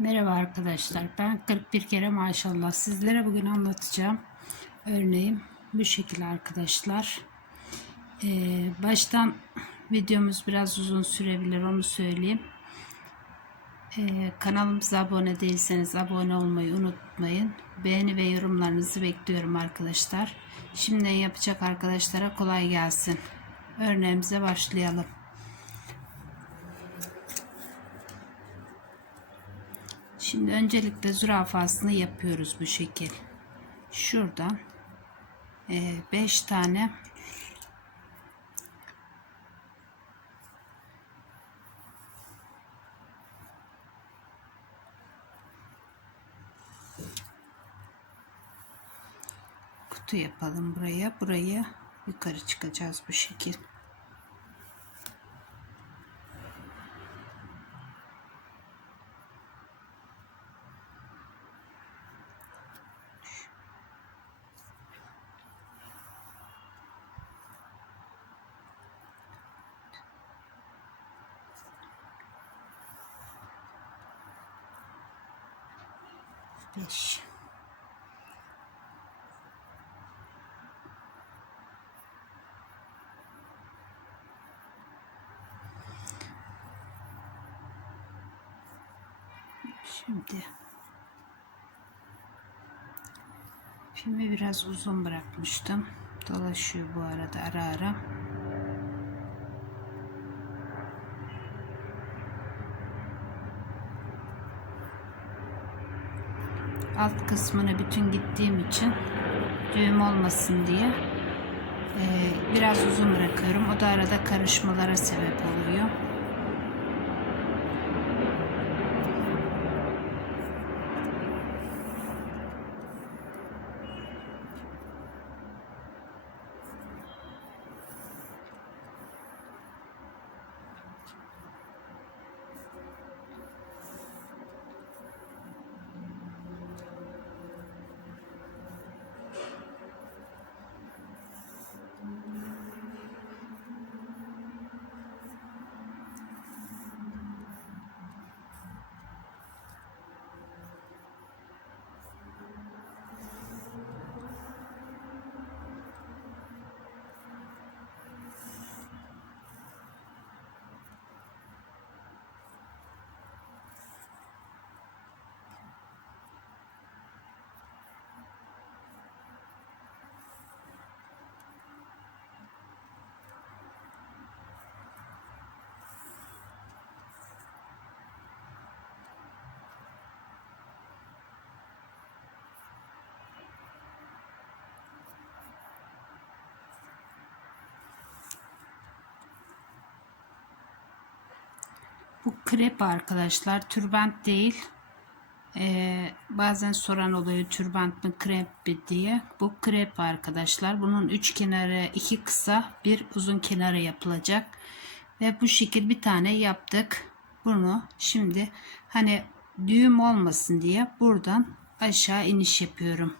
Merhaba arkadaşlar. Ben 41 kere maşallah. Sizlere bugün anlatacağım. Örneğim bu şekilde arkadaşlar. Ee, baştan videomuz biraz uzun sürebilir onu söyleyeyim. Ee, kanalımıza abone değilseniz abone olmayı unutmayın. Beğeni ve yorumlarınızı bekliyorum arkadaşlar. Şimdiden yapacak arkadaşlara kolay gelsin. Örneğimize başlayalım. Şimdi öncelikle zürafasını yapıyoruz bu şekil. Şuradan 5 tane kutu yapalım buraya. Buraya yukarı çıkacağız bu şekil. Beş. Şimdi filmi biraz uzun bırakmıştım. Dolaşıyor bu arada ara ara. Alt kısmını bütün gittiğim için düğüm olmasın diye biraz uzun bırakıyorum. O da arada karışmalara sebep oluyor. Bu krep arkadaşlar. Türbent değil. Ee, bazen soran oluyor türbent mi krep mi diye. Bu krep arkadaşlar. Bunun üç kenarı iki kısa bir uzun kenarı yapılacak. Ve bu şekil bir tane yaptık. Bunu şimdi hani düğüm olmasın diye buradan aşağı iniş yapıyorum.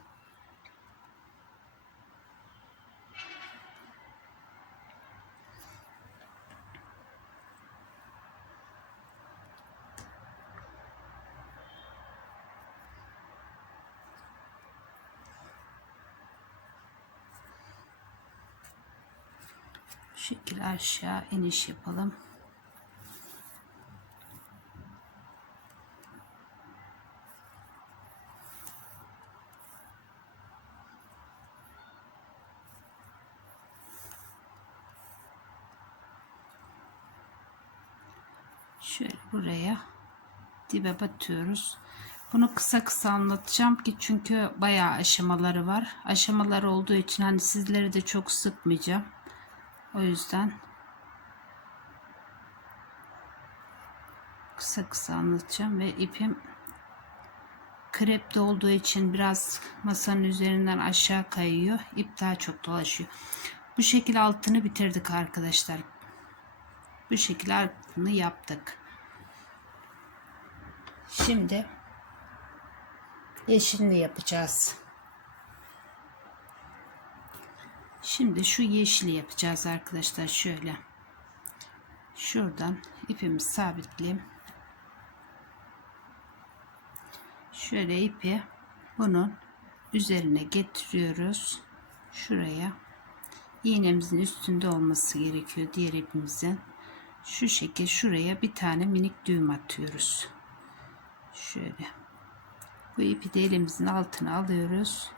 Bu şekilde aşağı iniş yapalım. Şöyle buraya dibe batıyoruz. Bunu kısa kısa anlatacağım ki çünkü bayağı aşamaları var. Aşamaları olduğu için hani sizleri de çok sıkmayacağım. O yüzden kısa kısa anlatacağım ve ipim krepte olduğu için biraz masanın üzerinden aşağı kayıyor. İp daha çok dolaşıyor. Bu şekilde altını bitirdik arkadaşlar. Bu şekilde altını yaptık. Şimdi yeşilini yapacağız. Şimdi şu yeşili yapacağız arkadaşlar şöyle. Şuradan ipimi sabitleyeyim. Şöyle ipi bunun üzerine getiriyoruz. Şuraya. İğnemizin üstünde olması gerekiyor diğer ipimizin. Şu şekil şuraya bir tane minik düğüm atıyoruz. Şöyle. Bu ipi de elimizin altına alıyoruz.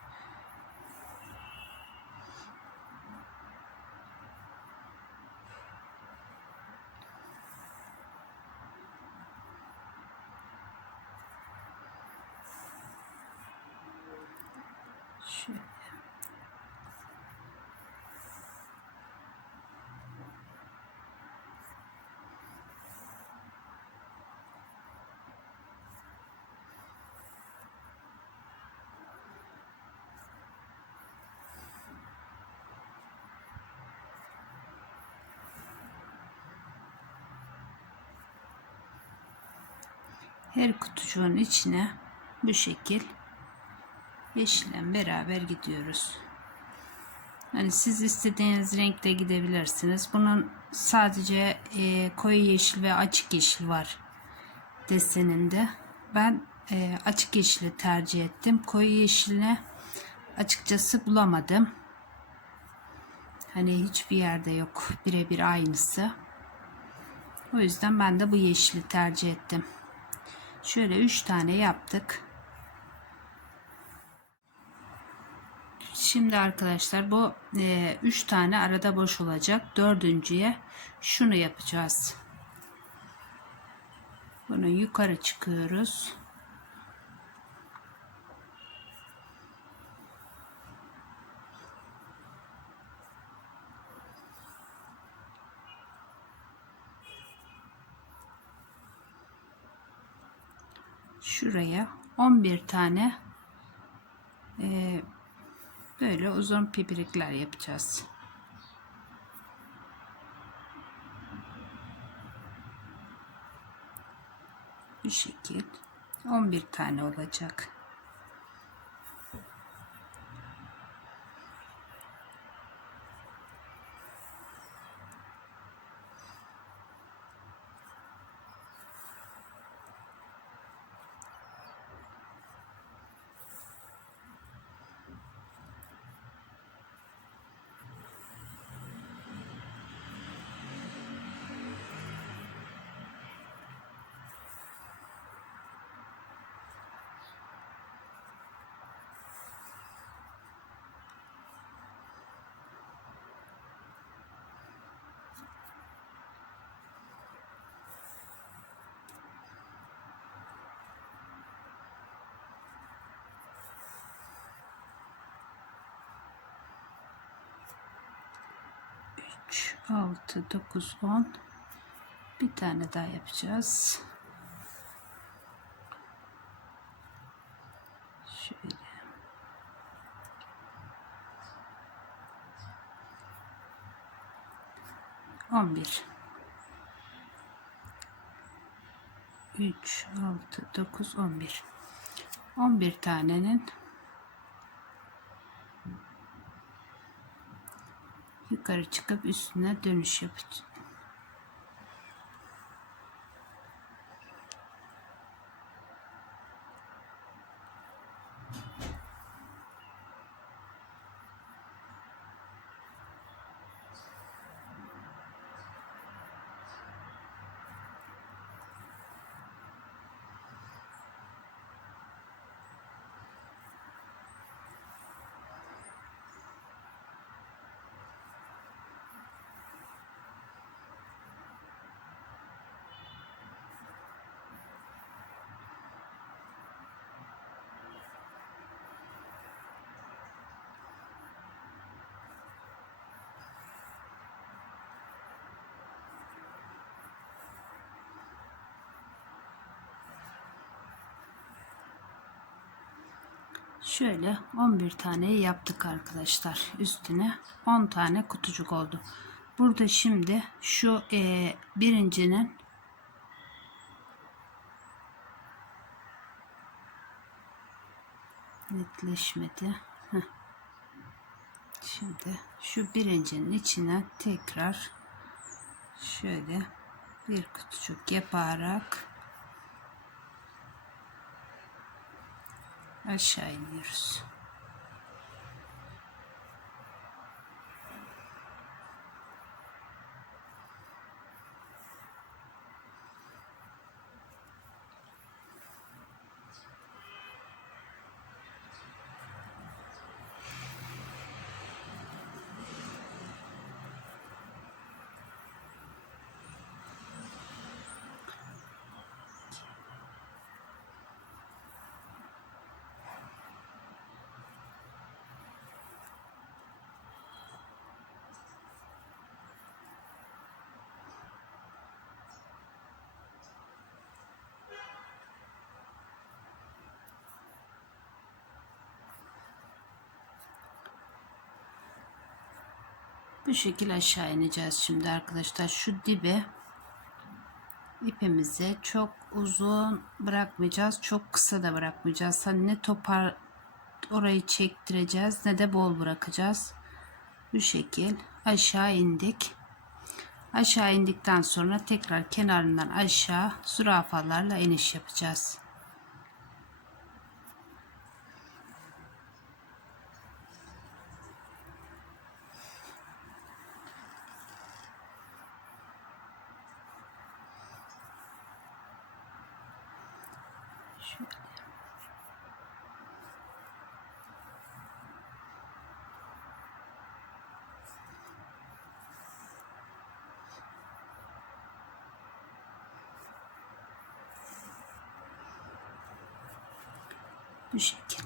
Her kutucuğun içine bu şekil yeşille beraber gidiyoruz. Hani siz istediğiniz renkte gidebilirsiniz. Bunun sadece e, koyu yeşil ve açık yeşil var deseninde. Ben e, açık yeşili tercih ettim. Koyu yeşilini açıkçası bulamadım. Hani hiçbir yerde yok birebir aynısı. O yüzden ben de bu yeşili tercih ettim. Şöyle 3 tane yaptık. Şimdi arkadaşlar bu 3 e, tane arada boş olacak. Dördüncüye şunu yapacağız. Bunu yukarı çıkıyoruz. Şuraya 11 tane e, böyle uzun pipirikler yapacağız. Bu şekil 11 tane olacak. Üç, altı, dokuz, on. Bir tane daha yapacağız. Şöyle. On bir. Üç, altı, dokuz, on bir. On bir tanenin yukarı çıkıp üstüne dönüş yapacağım. Şöyle 11 tane yaptık arkadaşlar. Üstüne 10 tane kutucuk oldu. Burada şimdi şu e, birincinin netleşmedi. Heh. Şimdi şu birincinin içine tekrar şöyle bir kutucuk yaparak aşağı iniyoruz. Bu şekilde aşağı ineceğiz şimdi arkadaşlar. Şu dibe ipimizi çok uzun bırakmayacağız. Çok kısa da bırakmayacağız. Hani ne topar orayı çektireceğiz ne de bol bırakacağız. Bu şekil aşağı indik. Aşağı indikten sonra tekrar kenarından aşağı zürafalarla iniş yapacağız. Bu şekil.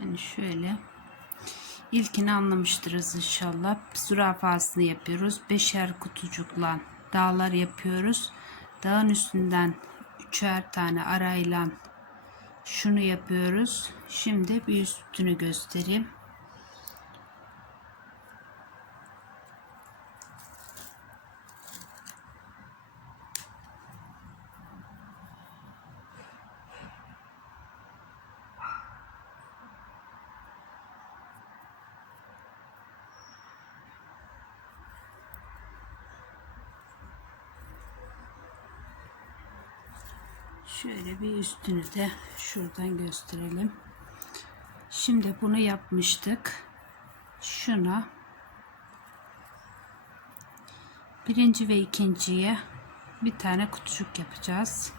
Yani şöyle. İlkini anlamıştırız inşallah. Zürafasını yapıyoruz. Beşer kutucukla dağlar yapıyoruz. Dağın üstünden üçer tane arayla şunu yapıyoruz. Şimdi bir üstünü göstereyim. Şöyle bir üstünü de şuradan gösterelim. Şimdi bunu yapmıştık. Şuna birinci ve ikinciye bir tane kutucuk yapacağız.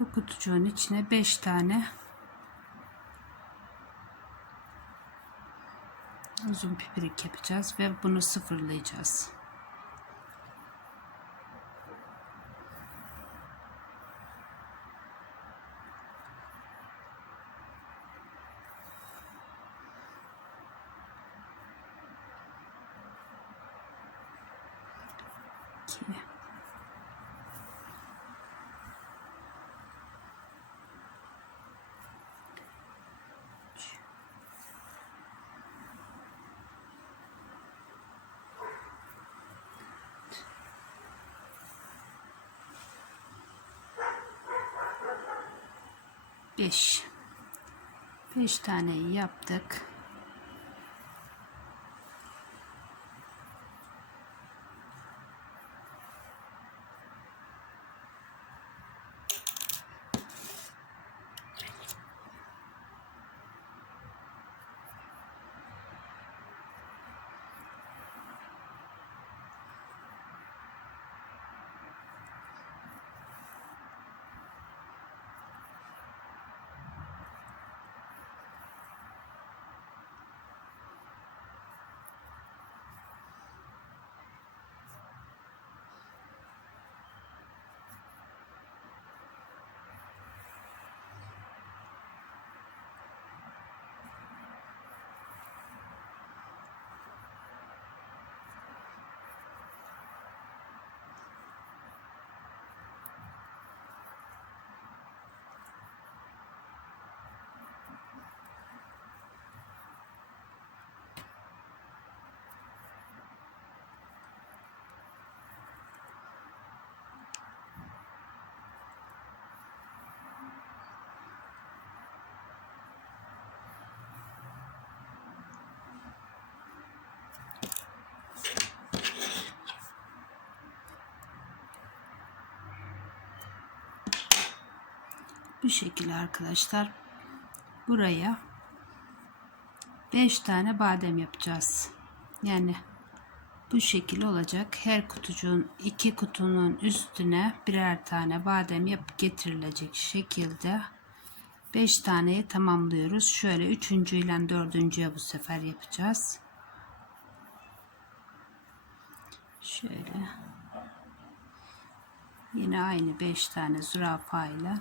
Bu kutucuğun içine 5 tane uzun pipirik yapacağız ve bunu sıfırlayacağız. 5 5 taneyi yaptık. Bu şekilde arkadaşlar. Buraya 5 tane badem yapacağız. Yani bu şekil olacak. Her kutucuğun iki kutunun üstüne birer tane badem yapıp getirilecek şekilde 5 taneyi tamamlıyoruz. Şöyle üçüncü ile dördüncüye bu sefer yapacağız. Şöyle yine aynı 5 tane zürafa ile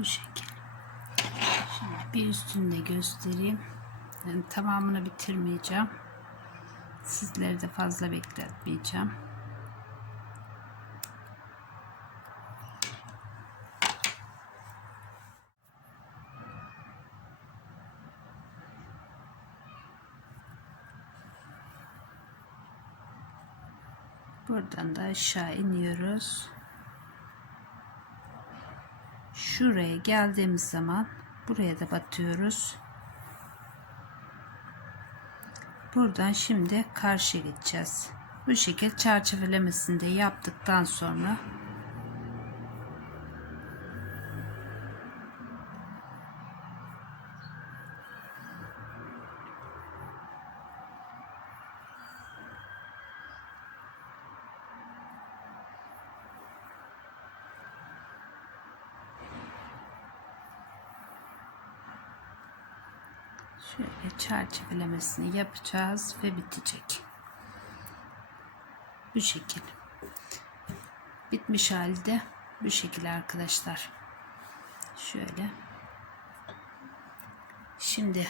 Bu şekil. Şimdi bir üstünde göstereyim. Yani tamamını bitirmeyeceğim. Sizleri de fazla bekletmeyeceğim. Buradan da aşağı iniyoruz. Şuraya geldiğimiz zaman buraya da batıyoruz. Buradan şimdi karşıya gideceğiz. Bu şekilde çerçevelemesini de yaptıktan sonra Şöyle çerçevelemesini yapacağız ve bitecek. Bu şekil. Bitmiş halde bu şekilde arkadaşlar. Şöyle. Şimdi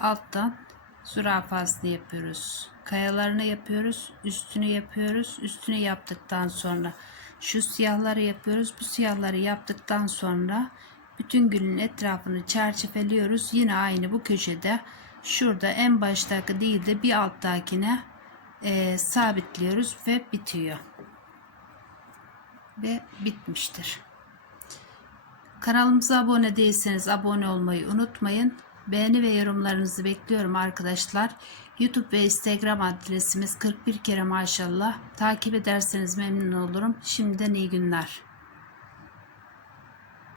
alttan zürafasını yapıyoruz. Kayalarını yapıyoruz. Üstünü yapıyoruz. Üstünü yaptıktan sonra şu siyahları yapıyoruz. Bu siyahları yaptıktan sonra bütün gülün etrafını çerçeveliyoruz. Yine aynı bu köşede şurada en baştaki değil de bir alttakine e, sabitliyoruz ve bitiyor. Ve bitmiştir. Kanalımıza abone değilseniz abone olmayı unutmayın. Beğeni ve yorumlarınızı bekliyorum arkadaşlar. YouTube ve Instagram adresimiz 41 kere maşallah. Takip ederseniz memnun olurum. Şimdiden iyi günler.